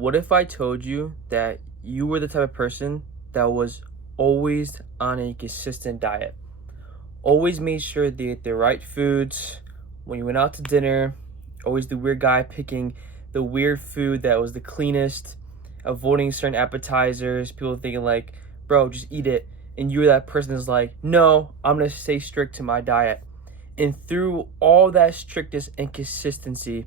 What if I told you that you were the type of person that was always on a consistent diet? Always made sure they ate the right foods when you went out to dinner, always the weird guy picking the weird food that was the cleanest, avoiding certain appetizers, people thinking like, bro, just eat it. And you were that person that's like, no, I'm gonna stay strict to my diet. And through all that strictness and consistency,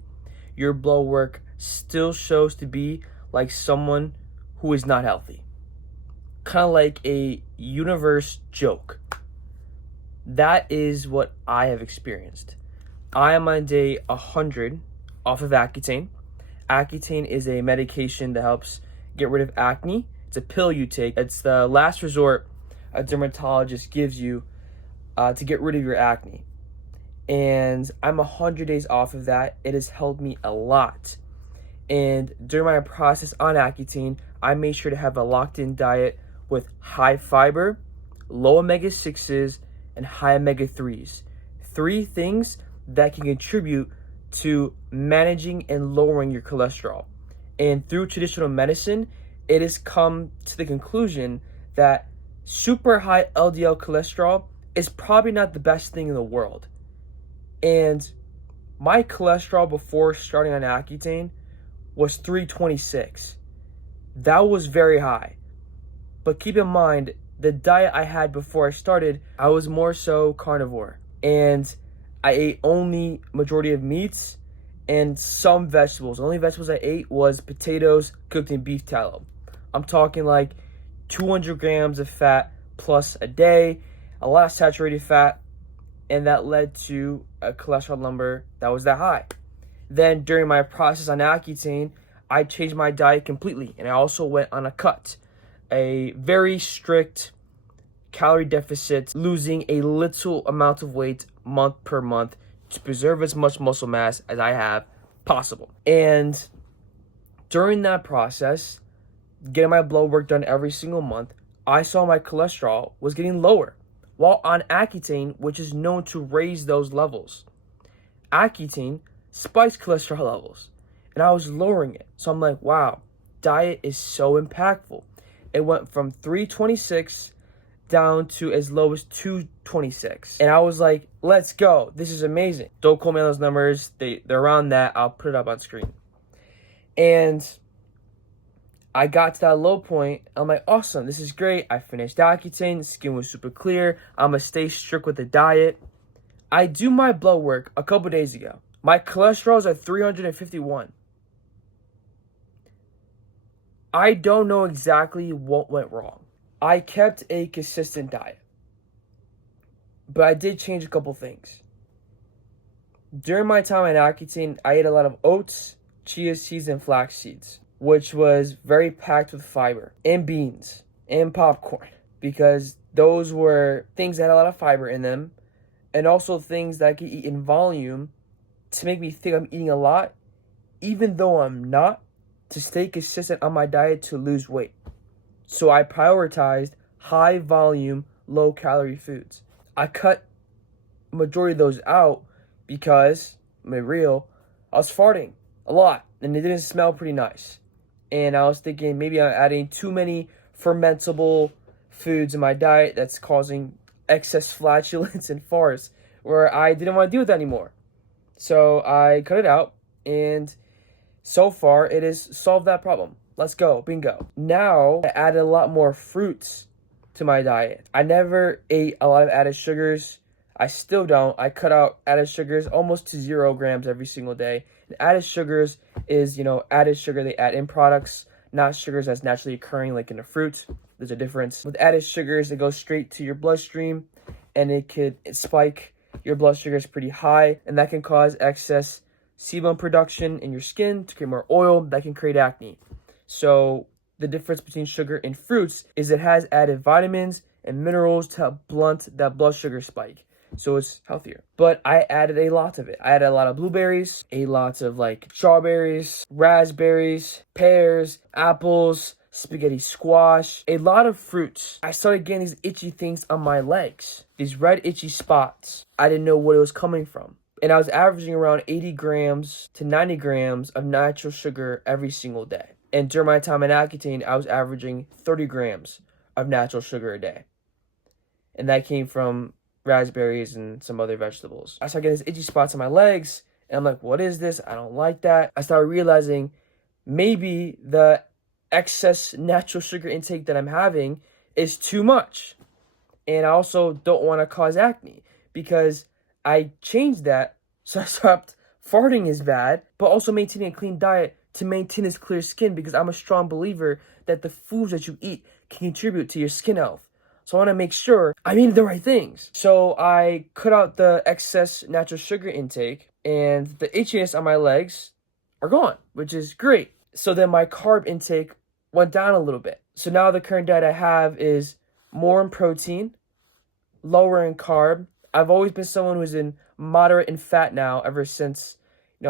your blood work still shows to be like someone who is not healthy. Kind of like a universe joke. That is what I have experienced. I am on day 100 off of Accutane. Accutane is a medication that helps get rid of acne. It's a pill you take. It's the last resort a dermatologist gives you to get rid of your acne. And I'm 100 days off of that. It has helped me a lot. And during my process on Accutane, I made sure to have a locked-in diet with high fiber, low omega-6s, and high omega-3s. 3 things that can contribute to managing and lowering your cholesterol. And through traditional medicine, it has come to the conclusion that super high LDL cholesterol is probably not the best thing in the world. And my cholesterol before starting on Accutane was 326. That was very high. But keep in mind, the diet I had before I started, I was more so carnivore. And I ate only majority of meats and some vegetables. The only vegetables I ate was potatoes cooked in beef tallow. I'm talking like 200 grams of fat plus a day, a lot of saturated fat, and that led to a cholesterol number that was that high. Then during my process on Accutane, I changed my diet completely, and I also went on a cut, a very strict calorie deficit, losing a little amount of weight month per month to preserve as much muscle mass as I have possible. And during that process, getting my blood work done every single month, I saw my cholesterol was getting lower while on Accutane, which is known to raise those levels. Accutane spikes cholesterol levels, and I was lowering it. So I'm like, wow, diet is so impactful. It went from 326 down to as low as 226. And I was like, let's go. This is amazing. Don't quote me on those numbers. They're around that. I'll put it up on screen. And I got to that low point. I'm like, awesome. This is great. I finished Accutane. The skin was super clear. I'm going to stay strict with the diet. I do my blood work a couple days ago. My cholesterol is at 351. I don't know exactly what went wrong. I kept a consistent diet, but I did change a couple things. During my time at Accutane, I ate a lot of oats, chia seeds, and flax seeds, which was very packed with fiber, and beans, and popcorn, because those were things that had a lot of fiber in them, and also things that I could eat in volume to make me think I'm eating a lot, even though I'm not, to stay consistent on my diet to lose weight. So I prioritized high volume, low calorie foods. I cut majority of those out because, I'm real, I was farting a lot and it didn't smell pretty nice. And I was thinking maybe I'm adding too many fermentable foods in my diet that's causing excess flatulence and farts, where I didn't want to deal with that anymore. So I cut it out, and so far it has solved that problem. Let's go, bingo. Now I added a lot more fruits to my diet. I never ate a lot of added sugars. I still don't. I cut out added sugars almost to 0 grams every single day. And added sugars is, added sugar they add in products, not sugars that's naturally occurring like in a fruit. There's a difference. With added sugars, it goes straight to your bloodstream, and it could spike your blood sugars pretty high, and that can cause excess sebum production in your skin to create more oil that can create acne. So the difference between sugar and fruits is it has added vitamins and minerals to help blunt that blood sugar spike. So it's healthier. But I added a lot of it. I added a lot of blueberries, a lot of like strawberries, raspberries, pears, apples, spaghetti squash, a lot of fruits. I started getting these itchy things on my legs, these red itchy spots. I didn't know what it was coming from. And I was averaging around 80 grams to 90 grams of natural sugar every single day. And during my time at Accutane, I was averaging 30 grams of natural sugar a day. And that came from raspberries and some other vegetables. I started getting these itchy spots on my legs, and I'm like, what is this? I don't like that. I started realizing maybe the excess natural sugar intake that I'm having is too much. And I also don't want to cause acne, because I changed that, so I stopped farting as bad, but also maintaining a clean diet to maintain this clear skin, because I'm a strong believer that the foods that you eat can contribute to your skin health. So I want to make sure I'm eating the right things. So I cut out the excess natural sugar intake, and the itchiness on my legs are gone, which is great. So then my carb intake went down a little bit. So now the current diet I have is more in protein, lower in carb. I've always been someone who's in moderate in fat now, ever since,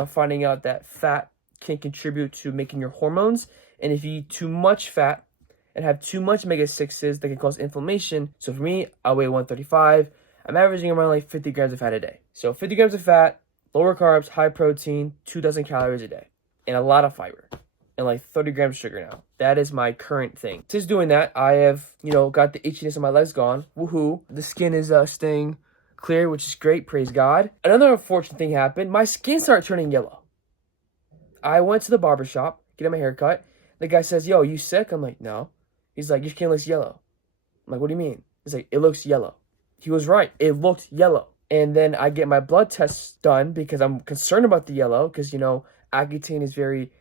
finding out that fat can contribute to making your hormones. And if you eat too much fat and have too much omega-6s, that can cause inflammation. So for me, I weigh 135. I'm averaging around like 50 grams of fat a day. So 50 grams of fat, lower carbs, high protein, 2 dozen calories a day, and a lot of fiber, and like 30 grams of sugar now. That is my current thing. Since doing that, I have, got the itchiness on my legs gone. Woohoo. The skin is staying clear, which is great. Praise God. Another unfortunate thing happened. My skin started turning yellow. I went to the barber shop, getting my hair cut. The guy says, yo, you sick? I'm like, no. He's like, your skin looks yellow. I'm like, what do you mean? He's like, it looks yellow. He was right. It looked yellow. And then I get my blood tests done, because I'm concerned about the yellow, because, Accutane is very,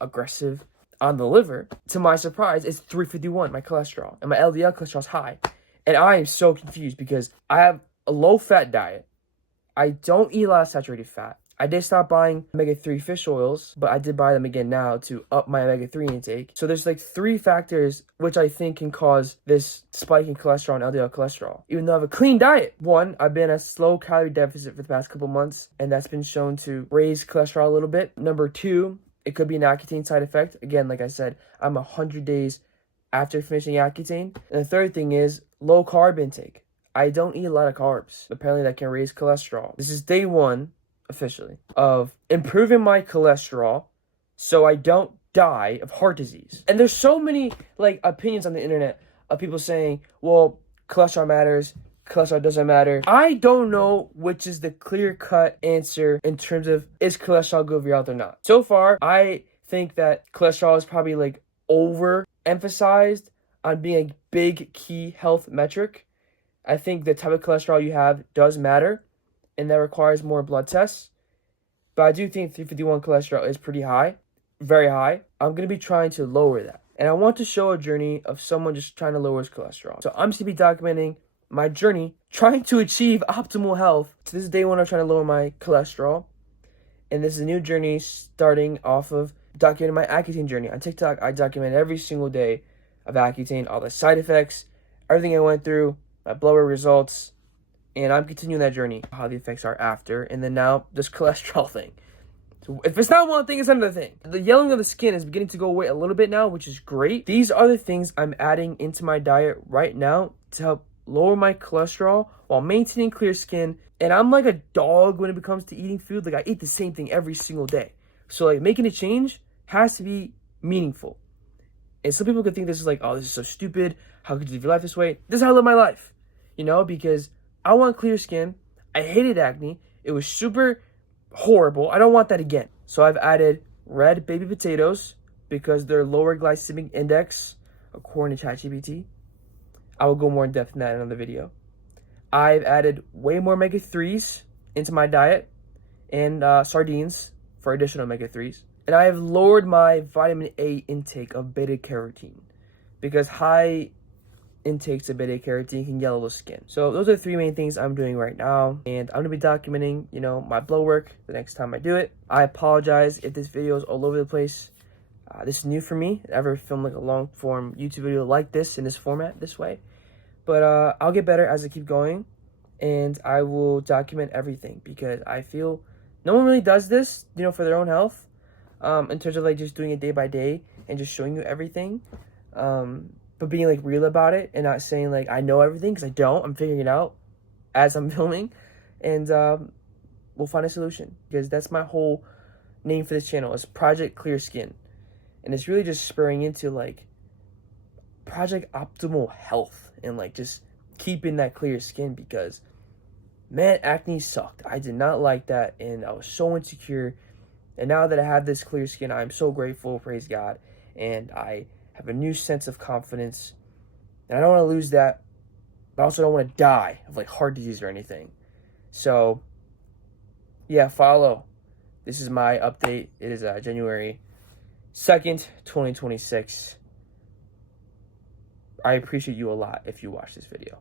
aggressive on the liver. To my surprise, it's 351, my cholesterol, and my LDL cholesterol is high. And I am so confused, because I have a low-fat diet. I don't eat a lot of saturated fat. I did stop buying omega-3 fish oils, but I did buy them again now to up my omega-3 intake. So there's like 3 factors which I think can cause this spike in cholesterol and LDL cholesterol. Even though I have a clean diet. 1, I've been a slow calorie deficit for the past couple months, and that's been shown to raise cholesterol a little bit. Number 2, it could be an Accutane side effect. Again, like I said, I'm 100 days after finishing Accutane. And the third thing is low carb intake. I don't eat a lot of carbs. Apparently that can raise cholesterol. This is day 1, officially, of improving my cholesterol so I don't die of heart disease. And there's so many opinions on the internet of people saying, well, cholesterol matters, cholesterol doesn't matter. I don't know which is the clear-cut answer in terms of, is cholesterol good for your health or not. So far, I think that cholesterol is probably overemphasized on being a big key health metric. I think the type of cholesterol you have does matter, and that requires more blood tests. But I do think 351 cholesterol is pretty high, very high. I'm going to be trying to lower that. And I want to show a journey of someone just trying to lower his cholesterol. So I'm just going to be documenting my journey, trying to achieve optimal health. So this is day 1 of trying to lower my cholesterol. And this is a new journey starting off of documenting my Accutane journey. On TikTok, I document every single day of Accutane, all the side effects, everything I went through, my blood work results. And I'm continuing that journey, how the effects are after, and then now this cholesterol thing. So if it's not one thing, it's another thing. The yellowing of the skin is beginning to go away a little bit now, which is great. These are the things I'm adding into my diet right now to help lower my cholesterol while maintaining clear skin. And I'm like a dog when it comes to eating food. I eat the same thing every single day. So making a change has to be meaningful. And some people could think this is oh, this is so stupid. How could you live your life this way? This is how I live my life, because I want clear skin. I hated acne. It was super horrible. I don't want that again. So I've added red baby potatoes because they're lower glycemic index, according to ChatGPT. I will go more in depth in that in another video. I've added way more omega-3s into my diet, and sardines for additional omega-3s. And I have lowered my vitamin A intake of beta-carotene, because high intakes of beta-carotene can yellow the skin. So those are the 3 main things I'm doing right now, and I'm gonna be documenting, my blood work the next time I do it. I apologize if this video is all over the place. This is new for me. I never filmed a long form YouTube video like this in this format, this way. But I'll get better as I keep going, and I will document everything, because I feel no one really does this, for their own health, in terms of just doing it day by day and just showing you everything. But being real about it and not saying I know everything, because I don't. I'm figuring it out as I'm filming, and we'll find a solution, because that's my whole name for this channel, is Project Clear Skin. And it's really just spurring into like Project Optimal Health and like just keeping that clear skin, because man, acne sucked. I did not like that, and I was so insecure. And now that I have this clear skin, I'm so grateful, praise God, and I have a new sense of confidence. And I don't want to lose that, but I also don't want to die of like heart disease or anything. So yeah, follow. This is my update. It is January 2nd, 2026. I appreciate you a lot if you watch this video.